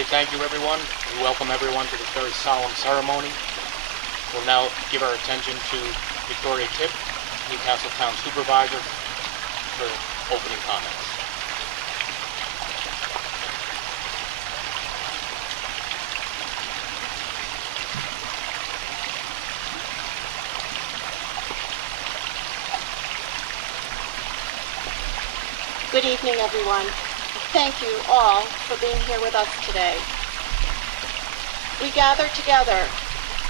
Okay, thank you everyone. We welcome everyone to this very solemn ceremony. We'll now give our attention to Victoria Tipp, Newcastle Town Supervisor, for opening comments. Good evening, everyone. Thank you all for being here with us today. We gather together,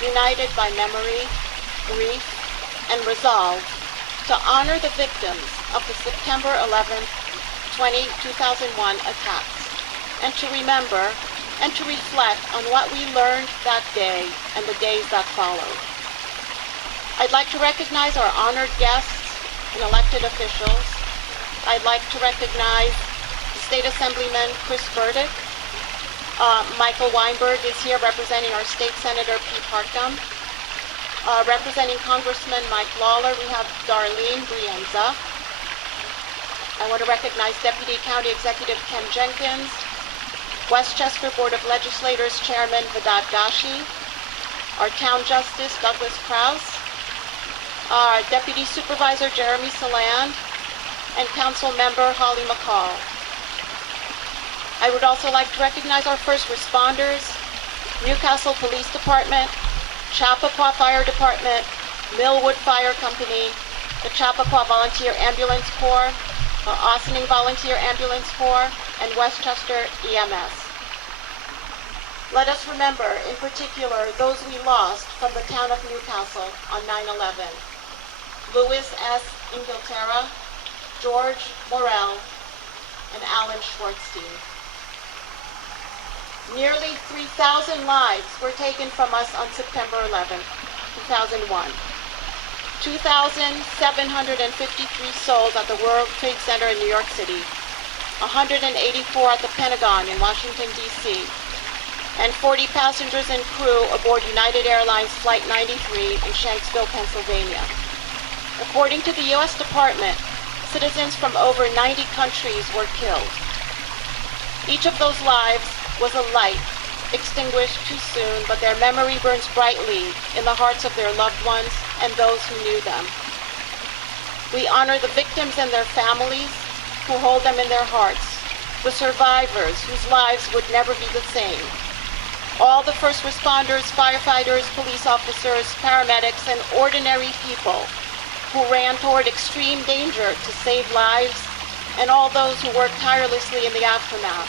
united by memory, grief, and resolve, to honor the victims of the September 11th, 2001 attacks, and to remember and to reflect on what we learned that day and the days that followed. I'd like to recognize our honored guests and elected officials. I'd like to recognize State Assemblyman Chris Burdick. Michael Weinberg is here representing our State Senator Pete Hartgum. Representing Congressman Mike Lawler, we have Darlene Brienza. I want to recognize Deputy County Executive Ken Jenkins, Westchester Board of Legislators Chairman Vedad Gashi, our Town Justice Douglas Krause, our Deputy Supervisor Jeremy Saland, and Council Member Holly McCall. I would also like to recognize our first responders, Newcastle Police Department, Chappaqua Fire Department, Millwood Fire Company, the Chappaqua Volunteer Ambulance Corps, the Ossining Volunteer Ambulance Corps, and Westchester EMS. Let us remember, in particular, those we lost from the town of Newcastle on 9/11. Louis S. Inglaterra, George Morell, and Alan Schwartzstein. Nearly 3,000 lives were taken from us on September 11, 2001. 2,753 souls at the World Trade Center in New York City, 184 at the Pentagon in Washington, D.C., and 40 passengers and crew aboard United Airlines Flight 93 in Shanksville, Pennsylvania. According to the U.S. Department, citizens from over 90 countries were killed. Each of those lives was a light, extinguished too soon, but their memory burns brightly in the hearts of their loved ones and those who knew them. We honor the victims and their families who hold them in their hearts, the survivors whose lives would never be the same, all the first responders, firefighters, police officers, paramedics, and ordinary people who ran toward extreme danger to save lives, and all those who worked tirelessly in the aftermath.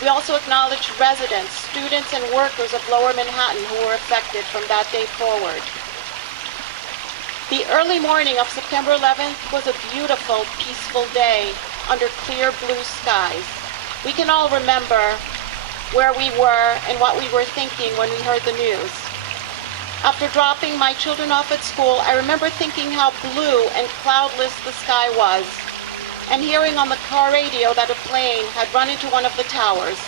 We also acknowledge residents, students, and workers of Lower Manhattan who were affected from that day forward. The early morning of September 11th was a beautiful, peaceful day under clear blue skies. We can all remember where we were and what we were thinking when we heard the news. After dropping my children off at school, I remember thinking how blue and cloudless the sky was, and hearing on the car radio that a plane had run into one of the towers.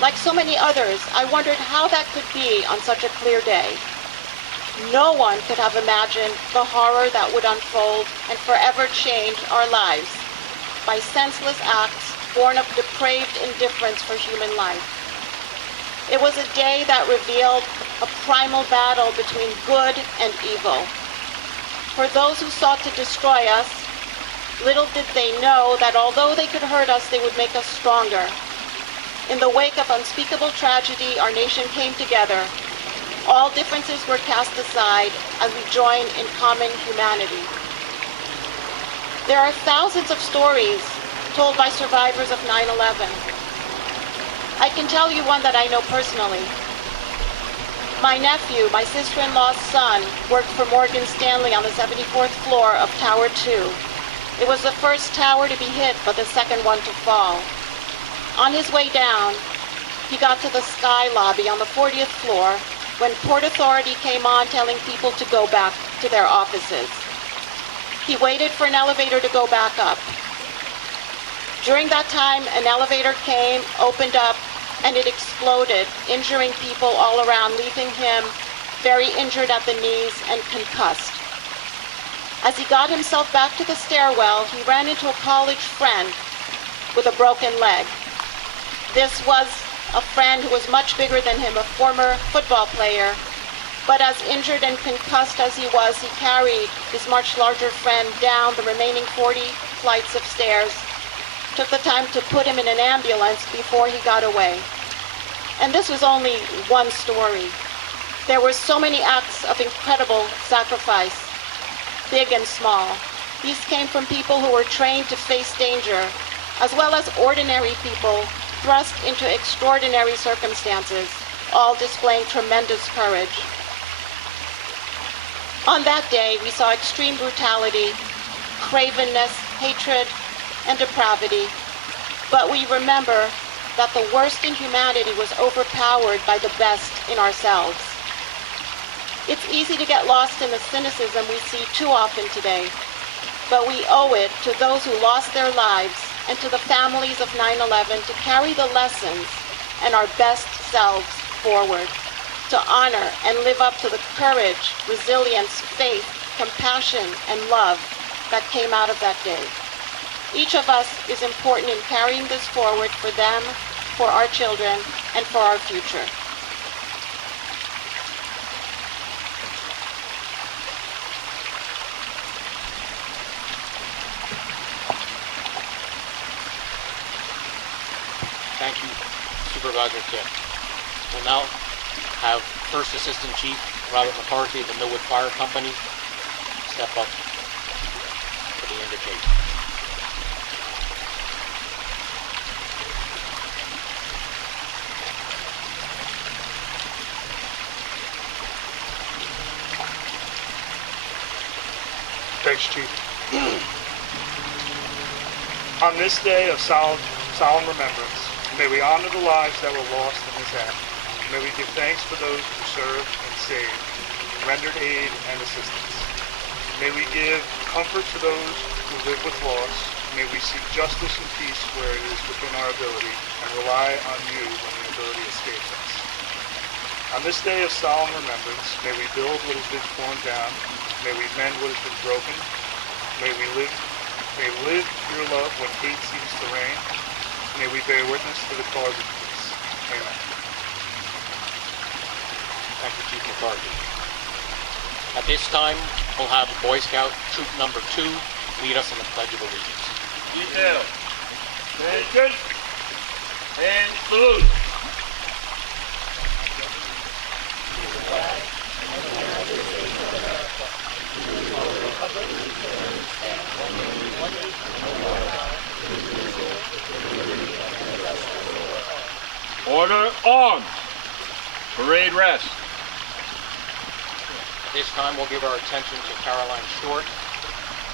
Like so many others, I wondered how that could be on such a clear day. No one could have imagined the horror that would unfold and forever change our lives by senseless acts born of depraved indifference for human life. It was a day that revealed a primal battle between good and evil. For those who sought to destroy us, little did they know that although they could hurt us, they would make us stronger. In the wake of unspeakable tragedy, our nation came together. All differences were cast aside as we joined in common humanity. There are thousands of stories told by survivors of 9/11. I can tell you one that I know personally. My nephew, my sister-in-law's son, worked for Morgan Stanley on the 74th floor of Tower 2. It was the first tower to be hit, but the second one to fall. On his way down, he got to the sky lobby on the 40th floor when Port Authority came on telling people to go back to their offices. He waited for an elevator to go back up. During that time, an elevator came, opened up, and it exploded, injuring people all around, leaving him very injured at the knees and concussed. As he got himself back to the stairwell, he ran into a college friend with a broken leg. This was a friend who was much bigger than him, a former football player. But as injured and concussed as he was, he carried his much larger friend down the remaining 40 flights of stairs, took the time to put him in an ambulance before he got away. And this was only one story. There were so many acts of incredible sacrifice, big and small. These came from people who were trained to face danger, as well as ordinary people thrust into extraordinary circumstances, all displaying tremendous courage. On that day, we saw extreme brutality, cravenness, hatred, and depravity. But we remember that the worst in humanity was overpowered by the best in ourselves. It's easy to get lost in the cynicism we see too often today, but we owe it to those who lost their lives and to the families of 9/11 to carry the lessons and our best selves forward, to honor and live up to the courage, resilience, faith, compassion, and love that came out of that day. Each of us is important in carrying this forward for them, for our children, and for our future. Thank you, Supervisor Tipp. We'll now have First Assistant Chief Robert McCarthy of the Millwood Fire Company step up for the invocation. Thanks, Chief. On this day of solemn remembrance, may we honor the lives that were lost in this act. May we give thanks for those who served and saved, rendered aid and assistance. May we give comfort to those who live with loss. May we seek justice and peace where it is within our ability, and rely on you when the ability escapes us. On this day of solemn remembrance, may we build what has been torn down. May we mend what has been broken. May we live your love when hate seems to reign. May we bear witness to the cause of peace. Amen. Thank you, Chief McCarthy. At this time, we'll have Boy Scout Troop Number 2 lead us in the Pledge of Allegiance. Detail. Attention. And salute. Order armed. Parade rest. At this time, we'll give our attention to Caroline Short,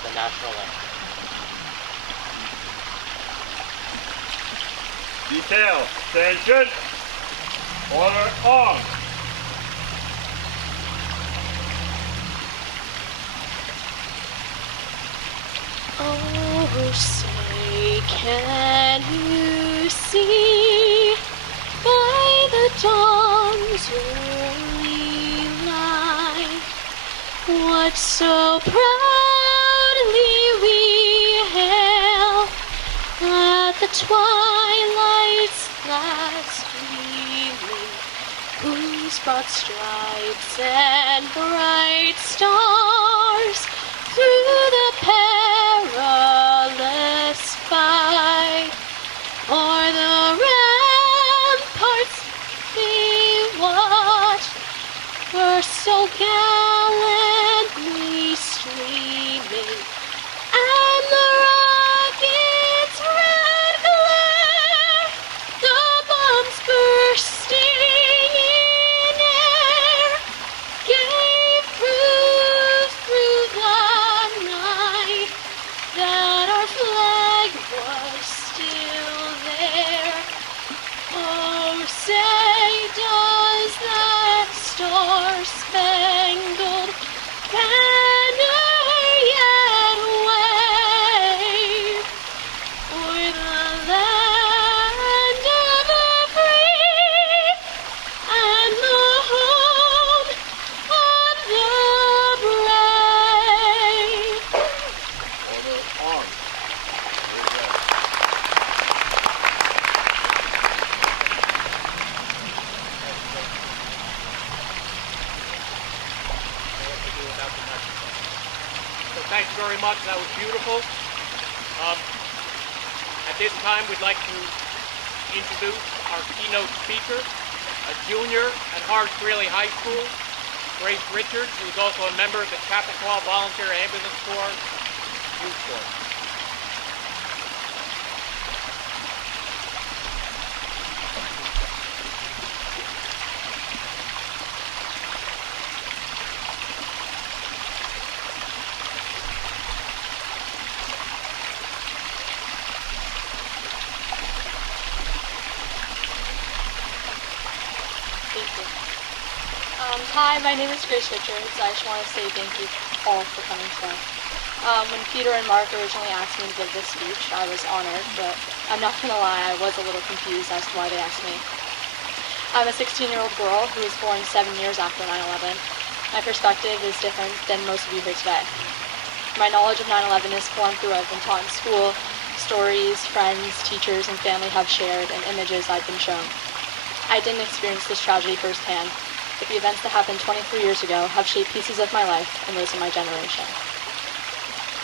the national anthem. Detail. Attention. Order armed. Oh, say, can you see by the dawn's early light what so proudly we hail at the twilight's last gleaming, whose broad stripes and bright stars through the perilous fight o'er the ramparts they watch were so gallantly streaming, and the rocket's red glare, the bombs bursting in air, gave proof So thank you very much. That was beautiful. At this time, we'd like to introduce our keynote speaker, a junior at Horace Greeley High School, Grace Richards, who's also a member of the Chappaqua Volunteer Ambulance Corps Youth Corps. Thank you. Hi, my name is Grace Richards. I just want to say thank you all for coming today. When Peter and Mark originally asked me to give this speech, I was honored, but I'm not going to lie, I was a little confused as to why they asked me. I'm a 16-year-old girl who was born 7 years after 9/11. My perspective is different than most of you here today. My knowledge of 9/11 is formed through what I've been taught in school, stories, friends, teachers, and family have shared, and images I've been shown. I didn't experience this tragedy firsthand, but the events that happened 23 years ago have shaped pieces of my life and those of my generation.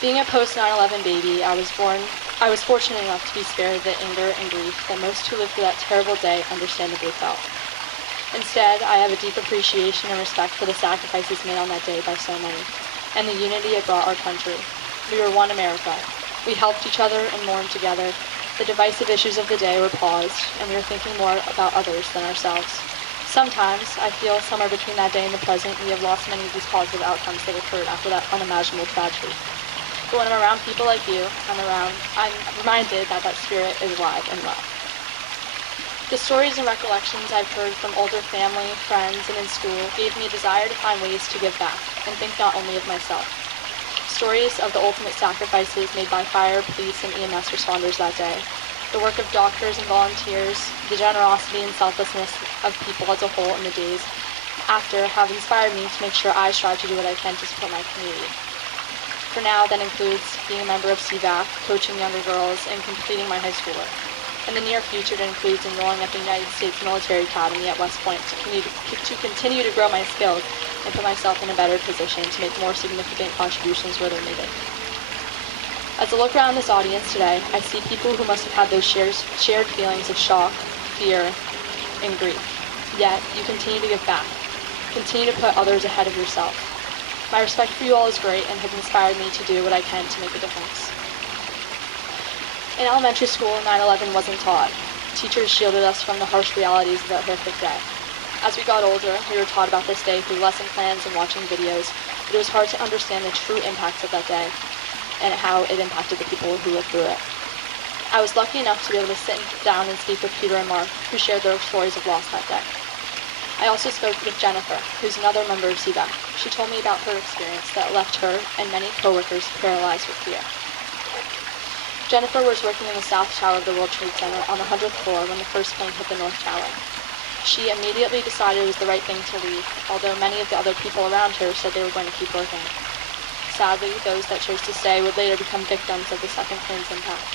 Being a post-9/11 baby, I was fortunate enough to be spared the anger and grief that most who lived through that terrible day understandably felt. Instead, I have a deep appreciation and respect for the sacrifices made on that day by so many, and the unity it brought our country. We were one America. We helped each other and mourned together. The divisive issues of the day were paused, and we were thinking more about others than ourselves. Sometimes, I feel somewhere between that day and the present, we have lost many of these positive outcomes that occurred after that unimaginable tragedy. But when I'm around people like you, I'm reminded that that spirit is alive and well. The stories and recollections I've heard from older family, friends, and in school gave me a desire to find ways to give back and think not only of myself. Stories of the ultimate sacrifices made by fire, police, and EMS responders that day, the work of doctors and volunteers, the generosity and selflessness of people as a whole in the days after have inspired me to make sure I strive to do what I can to support my community. For now, that includes being a member of CVAC, coaching younger girls, and completing my high school work. In the near future, it includes enrolling at the United States Military Academy at West Point to continue to grow my skills and put myself in a better position to make more significant contributions where they're needed. As I look around this audience today, I see people who must have had those shared feelings of shock, fear, and grief. Yet, you continue to give back. Continue to put others ahead of yourself. My respect for you all is great and has inspired me to do what I can to make a difference. In elementary school, 9/11 wasn't taught. Teachers shielded us from the harsh realities of that horrific day. As we got older, we were taught about this day through lesson plans and watching videos, but it was hard to understand the true impacts of that day and how it impacted the people who lived through it. I was lucky enough to be able to sit down and speak with Peter and Mark, who shared their stories of loss that day. I also spoke with Jennifer, who's another member of CVAC. She told me about her experience that left her and many coworkers paralyzed with fear. Jennifer was working in the South Tower of the World Trade Center on the 100th floor when the first plane hit the North Tower. She immediately decided it was the right thing to leave, although many of the other people around her said they were going to keep working. Sadly, those that chose to stay would later become victims of the second plane's impact.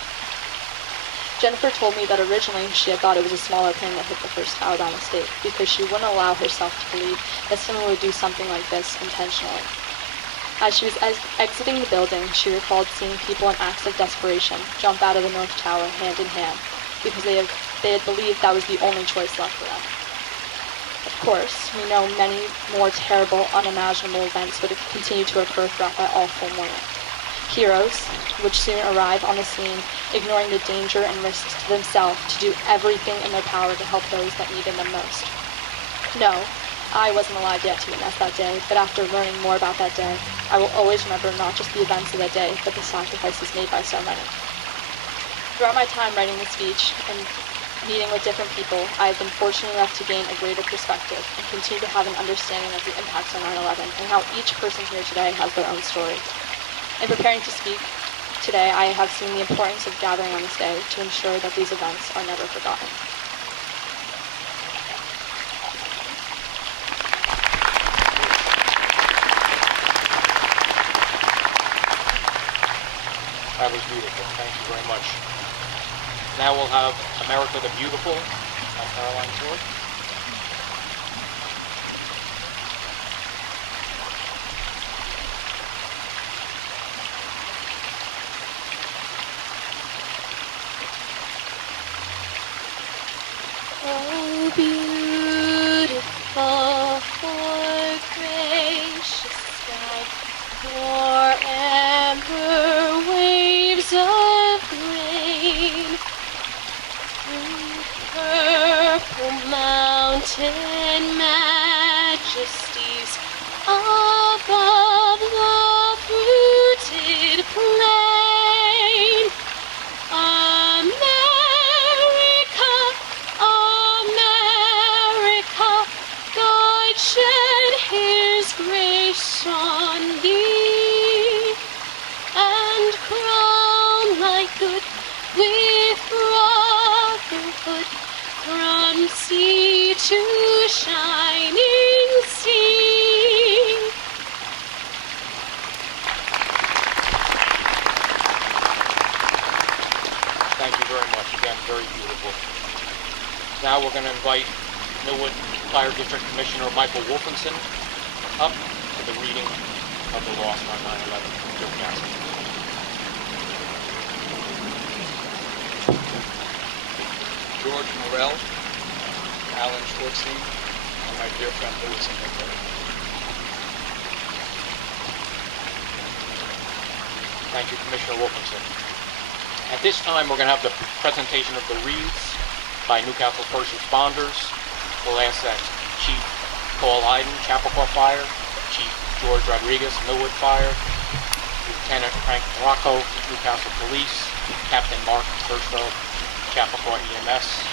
Jennifer told me that originally she had thought it was a smaller plane that hit the first tower by mistake because she wouldn't allow herself to believe that someone would do something like this intentionally. As she was exiting the building, she recalled seeing people in acts of desperation jump out of the North Tower hand in hand because they had believed that was the only choice left for them. Of course, we know many more terrible, unimaginable events would have continued to occur throughout that awful morning. Heroes, which soon arrive on the scene, ignoring the danger and risks to themselves to do everything in their power to help those that needed them most. No, I wasn't alive yet to witness that day, but after learning more about that day, I will always remember not just the events of that day, but the sacrifices made by so many. Throughout my time writing the speech and meeting with different people, I have been fortunate enough to gain a greater perspective and continue to have an understanding of the impacts of 9/11 and how each person here today has their own story. In preparing to speak today, I have seen the importance of gathering on this day to ensure that these events are never forgotten. That was beautiful. Thank you very much. Now we'll have America the Beautiful by Caroline George. we're going to invite Millwood Fire District Commissioner Michael Wolfenson up for the reading of the lost on 9/11 Newcastle. George Morell, Alan Schwartzstein, and my dear friend Louis and Nicola. Thank you, Commissioner Wolfenson. At this time, we're going to have the presentation of the wreaths by Newcastle first responders. We'll ask that Chief Paul Iden, Chappaqua Fire, Chief George Rodriguez, Millwood Fire, Lieutenant Frank Morocco, Newcastle Police, Captain Mark Kirschfeld, Chappaqua EMS.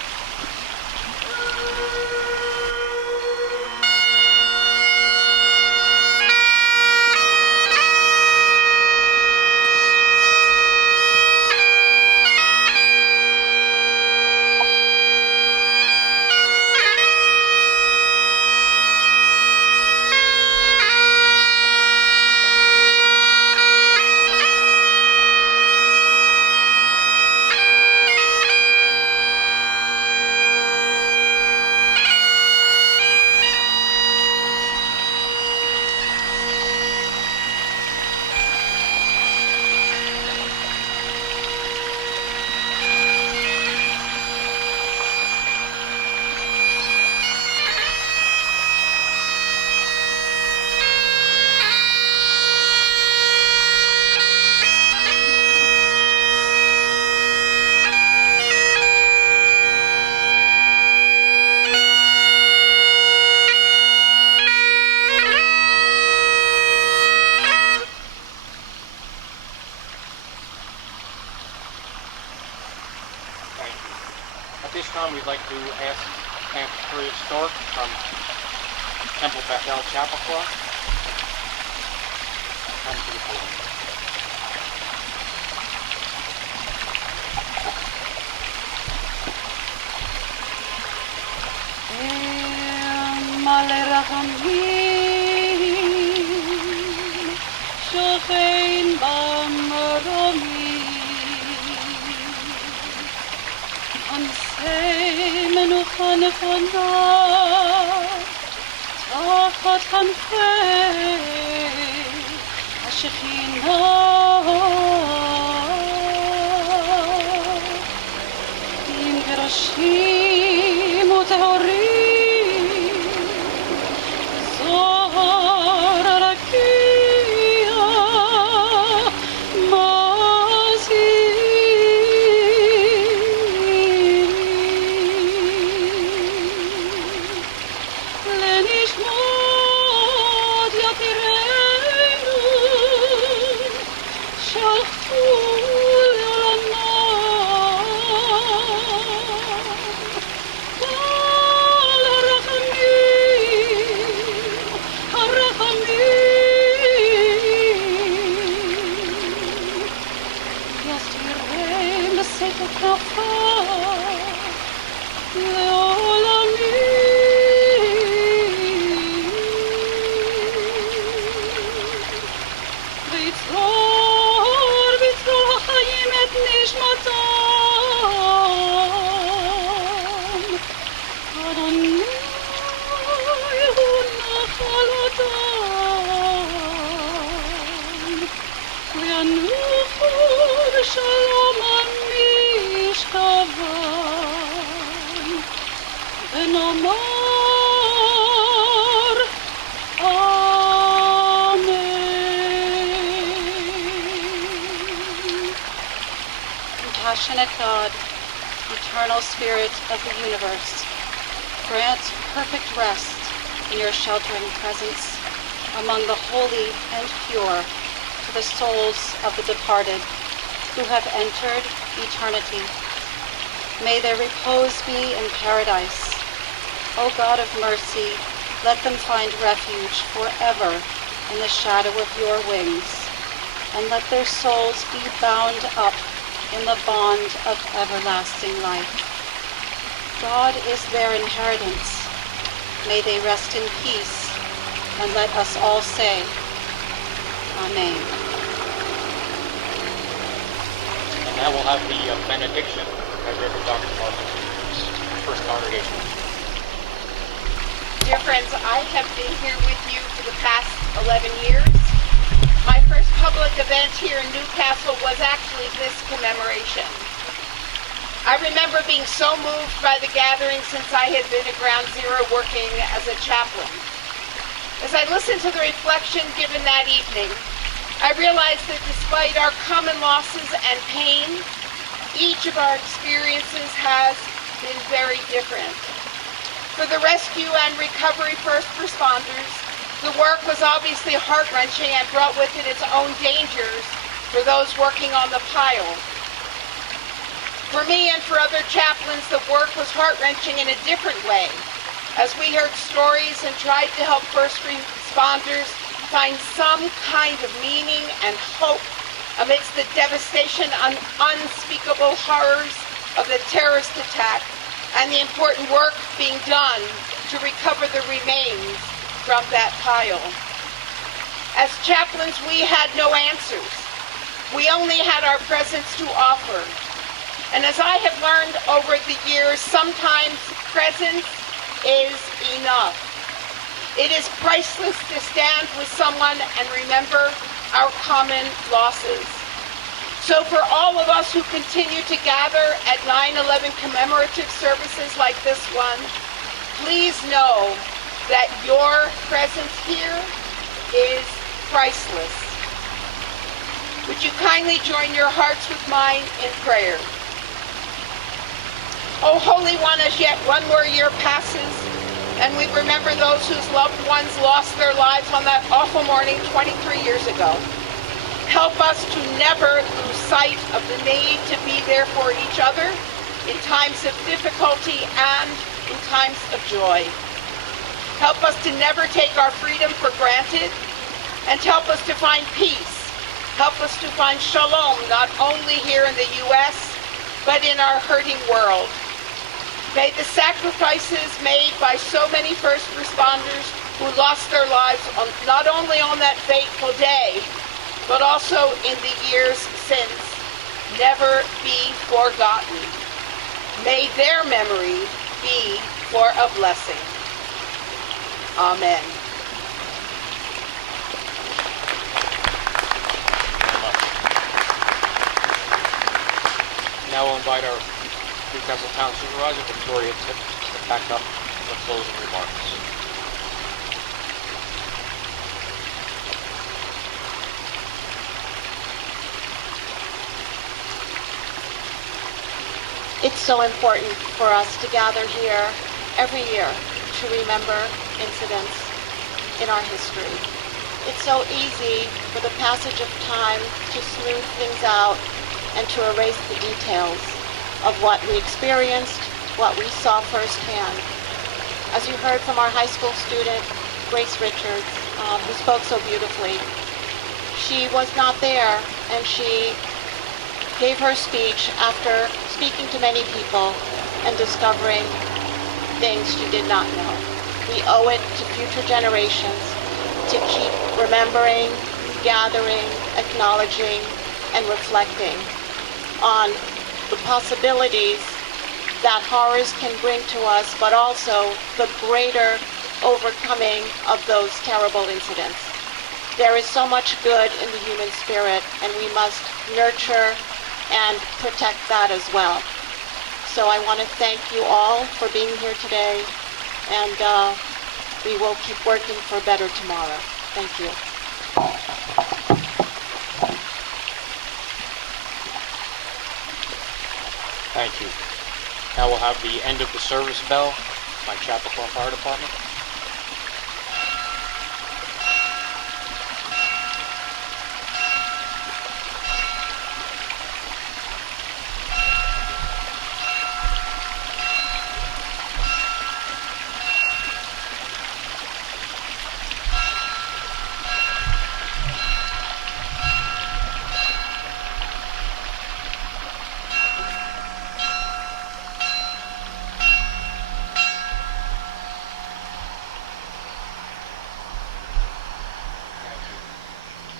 At this time, we'd like to ask Aunt Victoria Stork from Temple Bethel, Chappaqua, to come to the podium. Compassionate God, eternal Spirit of the universe, grant perfect rest in your sheltering presence among the holy and pure to the souls of the departed who have entered eternity. May their repose be in paradise. O God of mercy, let them find refuge forever in the shadow of your wings, and let their souls be bound up in the bond of everlasting life. God is their inheritance. May they rest in peace, and let us all say, Amen. And now we'll have the benediction by Reverend Dr. Martin. First Congregation. Dear friends, I have been here with you for the past 11 years. My first public event here in Newcastle was actually this commemoration. I remember being so moved by the gathering since I had been at Ground Zero working as a chaplain. As I listened to the reflection given that evening, I realized that despite our common losses and pain, each of our experiences has been very different. For the rescue and recovery first responders, the work was obviously heart-wrenching and brought with it its own dangers for those working on the pile. For me and for other chaplains, the work was heart-wrenching in a different way, as we heard stories and tried to help first responders find some kind of meaning and hope amidst the devastation and unspeakable horrors of the terrorist attack and the important work being done to recover the remains from that pile. As chaplains, we had no answers. We only had our presence to offer. And as I have learned over the years, sometimes presence is enough. It is priceless to stand with someone and remember our common losses. So for all of us who continue to gather at 9/11 commemorative services like this one, please know that your presence here is priceless. Would you kindly join your hearts with mine in prayer? Oh, Holy One, as yet one more year passes, and we remember those whose loved ones lost their lives on that awful morning 23 years ago. Help us to never lose sight of the need to be there for each other in times of difficulty and in times of joy. Help us to never take our freedom for granted, and help us to find peace. Help us to find shalom, not only here in the U.S., but in our hurting world. May the sacrifices made by so many first responders who lost their lives not only on that fateful day, but also in the years since, never be forgotten. May their memory be for a blessing. Amen. Now we'll invite our Newcastle Town Supervisor, Victoria Tipp, to back up for closing remarks. It's so important for us to gather here every year to remember incidents in our history. It's so easy for the passage of time to smooth things out and to erase the details of what we experienced, what we saw firsthand. As you heard from our high school student, Grace Richards, who spoke so beautifully, she was not there, and she gave her speech after speaking to many people and discovering things she did not know. We owe it to future generations to keep remembering, gathering, acknowledging, and reflecting on the possibilities that horrors can bring to us, but also the greater overcoming of those terrible incidents. There is so much good in the human spirit, and we must nurture and protect that as well. So I want to thank you all for being here today, and we will keep working for a better tomorrow. Thank you. Thank you. Now we'll have the end of the service bell by Chappaqua Fire Department.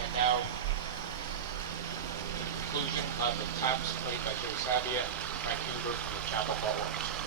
And now, the conclusion of the taps played by Joe Sabia and Frank Huber from the Chappaqua Orchestra.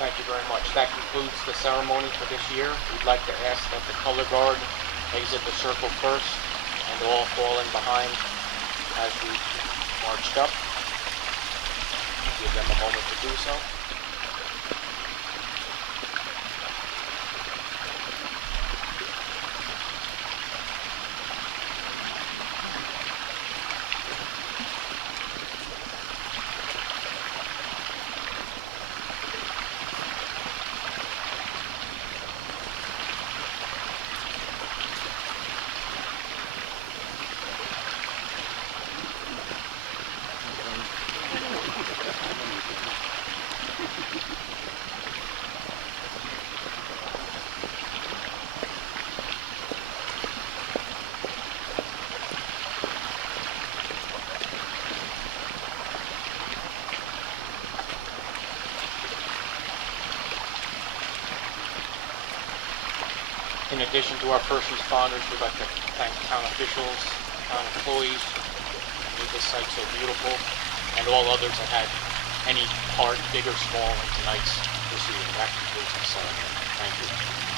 Thank you very much. That concludes the ceremony for this year. We'd like to ask that the color guard exit the circle first and all fall in behind as we marched up. Give them a moment to do so. In addition to our first responders, we'd like to thank town officials, town employees, who made this site so beautiful, and all others that had any part, big or small, in tonight's proceeding. That concludes the ceremony. Thank you.